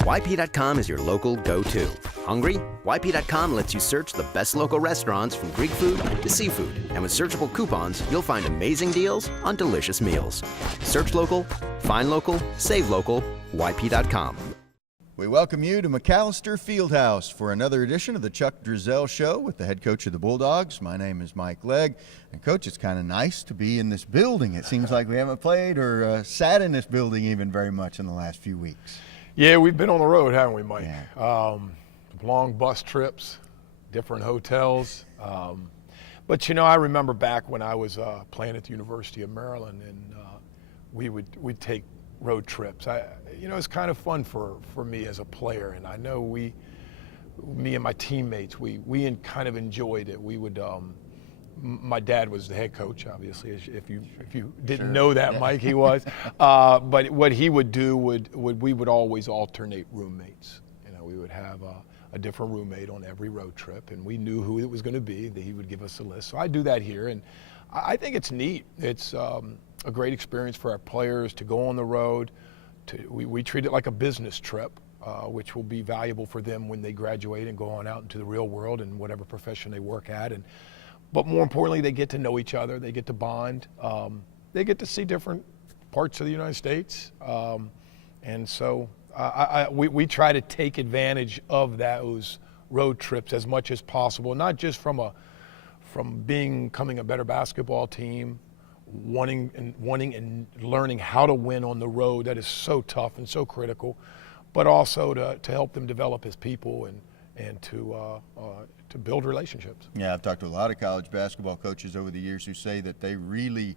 YP.com is your local go-to. Hungry? YP.com lets you search the best local restaurants from Greek food to seafood. And with searchable coupons, you'll find amazing deals on delicious meals. Search local, find local, save local, YP.com. We welcome you to McAllister Fieldhouse for another edition of the Chuck Driesell Show with the head coach of the Bulldogs. My name is Mike Legg. And, Coach, it's kind of nice to be in this building. It seems like we haven't played or sat in this building even very much in the last few weeks. Yeah, we've been on the road, haven't we, Mike? Yeah. Long bus trips, different hotels. But, you know, I remember back when I was playing at the University of Maryland, and we'd take road trips. It's kind of fun for me as a player, and I know me and my teammates, we kind of enjoyed it. We would, my dad was the head coach, obviously, if you didn't know that, Mike, he was. But what he would do we would always alternate roommates. You know, we would have a different roommate on every road trip, and we knew who it was going to be, that he would give us a list. So I do that here, and I think it's neat. It's a great experience for our players to go on the road. We treat it like a business trip, which will be valuable for them when they graduate and go on out into the real world and whatever profession they work at. But more importantly, they get to know each other. They get to bond. They get to see different parts of the United States. And so we try to take advantage of those road trips as much as possible, not just from becoming a better basketball team, wanting and learning how to win on the road. That is so tough and so critical, but also to help them develop as people and to build relationships. Yeah, I've talked to a lot of college basketball coaches over the years who say that they really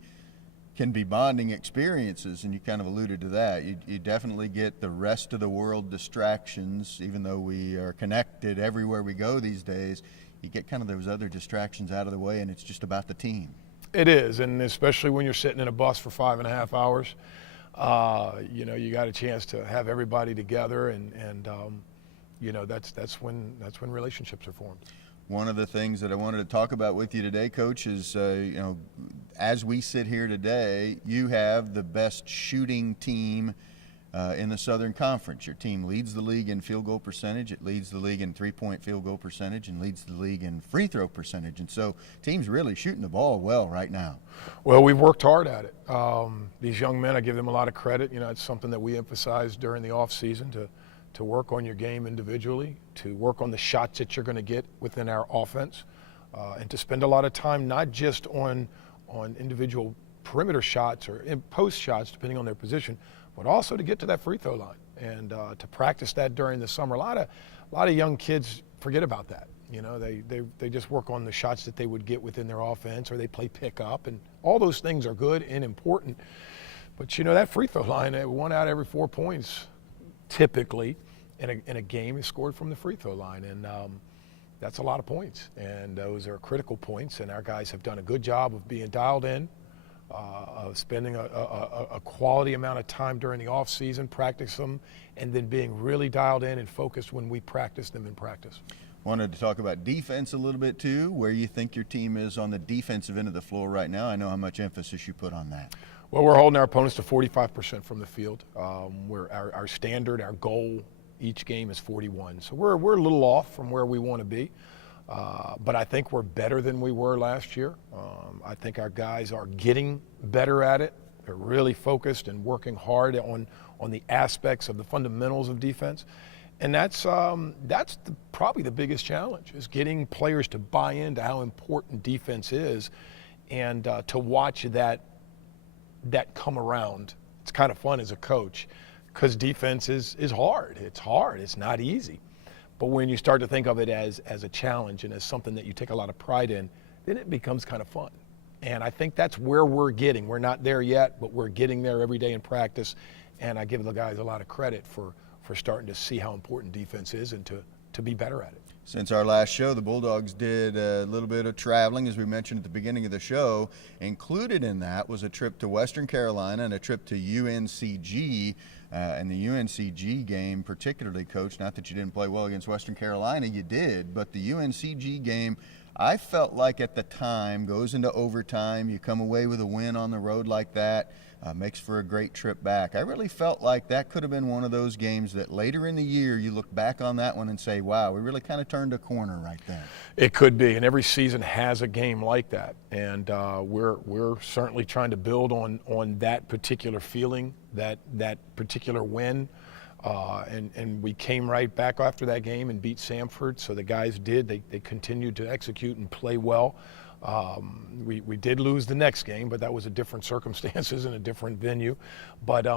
can be bonding experiences, and you kind of alluded to that. You definitely get the rest of the world distractions, even though we are connected everywhere we go these days. You get kind of those other distractions out of the way, and it's just about the team. It is, and especially when you're sitting in a bus for 5.5 hours, you got a chance to have everybody together, and that's when relationships are formed. One of the things that I wanted to talk about with you today, Coach, is as we sit here today, you have the best shooting team in the Southern Conference. Your team leads the league in field goal percentage, it leads the league in three-point field goal percentage, and leads the league in free throw percentage. And so team's really shooting the ball well right now. Well, we've worked hard at it. These young men, I give them a lot of credit. You know, it's something that we emphasize during the off season to work on your game individually, to work on the shots that you're going to get within our offense, and to spend a lot of time not just on individual perimeter shots or in post shots, depending on their position, but also to get to that free throw line and to practice that during the summer. A lot of young kids forget about that. You know, they just work on the shots that they would get within their offense, or they play pickup, and all those things are good and important. But you know, that free throw line, 1 out of every 4 points, typically in a game, is scored from the free throw line, and that's a lot of points, and those are critical points. And our guys have done a good job of being dialed in. Of spending a quality amount of time during the off season, practice them, and then being really dialed in and focused when we practice them in practice. Wanted to talk about defense a little bit too, where you think your team is on the defensive end of the floor right now. I know how much emphasis you put on that. Well, we're holding our opponents to 45% from the field. Where our standard, our goal each game is 41. So we're a little off from where we want to be. But I think we're better than we were last year. I think our guys are getting better at it. They're really focused and working hard on the aspects of the fundamentals of defense. And that's probably the biggest challenge, is getting players to buy into how important defense is, and to watch that come around. It's kind of fun as a coach, because defense is hard. It's hard. It's not easy. But when you start to think of it as a challenge and as something that you take a lot of pride in, then it becomes kind of fun. And I think that's where we're getting. We're not there yet, but we're getting there every day in practice. And I give the guys a lot of credit for starting to see how important defense is and to be better at it. Since our last show, the Bulldogs did a little bit of traveling, as we mentioned at the beginning of the show. Included in that was a trip to Western Carolina and a trip to UNCG. And the UNCG game particularly, Coach, not that you didn't play well against Western Carolina, you did, but the UNCG game, I felt like at the time, goes into overtime, you come away with a win on the road like that. makes for a great trip back. I really felt like that could have been one of those games that later in the year you look back on that one and say, wow, we really kind of turned a corner right then. It could be, and every season has a game like that, and we're certainly trying to build on that particular feeling, that particular win. And we came right back after that game and beat Samford. So the guys did. They continued to execute and play well. We did lose the next game, but that was a different circumstances and a different venue. But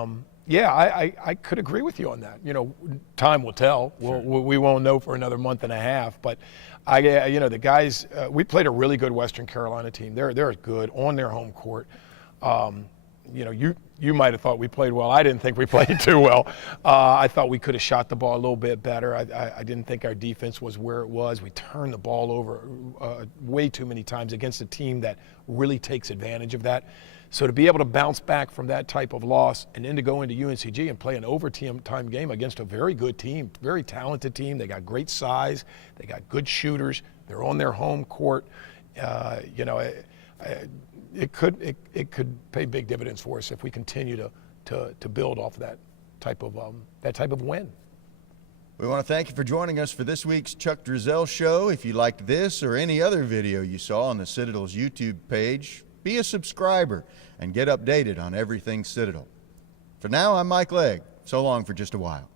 yeah, I could agree with you on that. You know, time will tell. Sure. We won't know for another month and a half. But the guys, we played a really good Western Carolina team. They're good on their home court. You might have thought we played well. I didn't think we played too well. I thought we could have shot the ball a little bit better. I didn't think our defense was where it was. We turned the ball over way too many times against a team that really takes advantage of that. So to be able to bounce back from that type of loss and then to go into UNCG and play an overtime game against a very good team, very talented team. They got great size. They got good shooters. They're on their home court. It could pay big dividends for us if we continue to build off that type of win. We want to thank you for joining us for this week's Chuck Driesell Show. If you liked this or any other video you saw on the Citadel's YouTube page, be a subscriber and get updated on everything Citadel. For now, I'm Mike Legg. So long for just a while.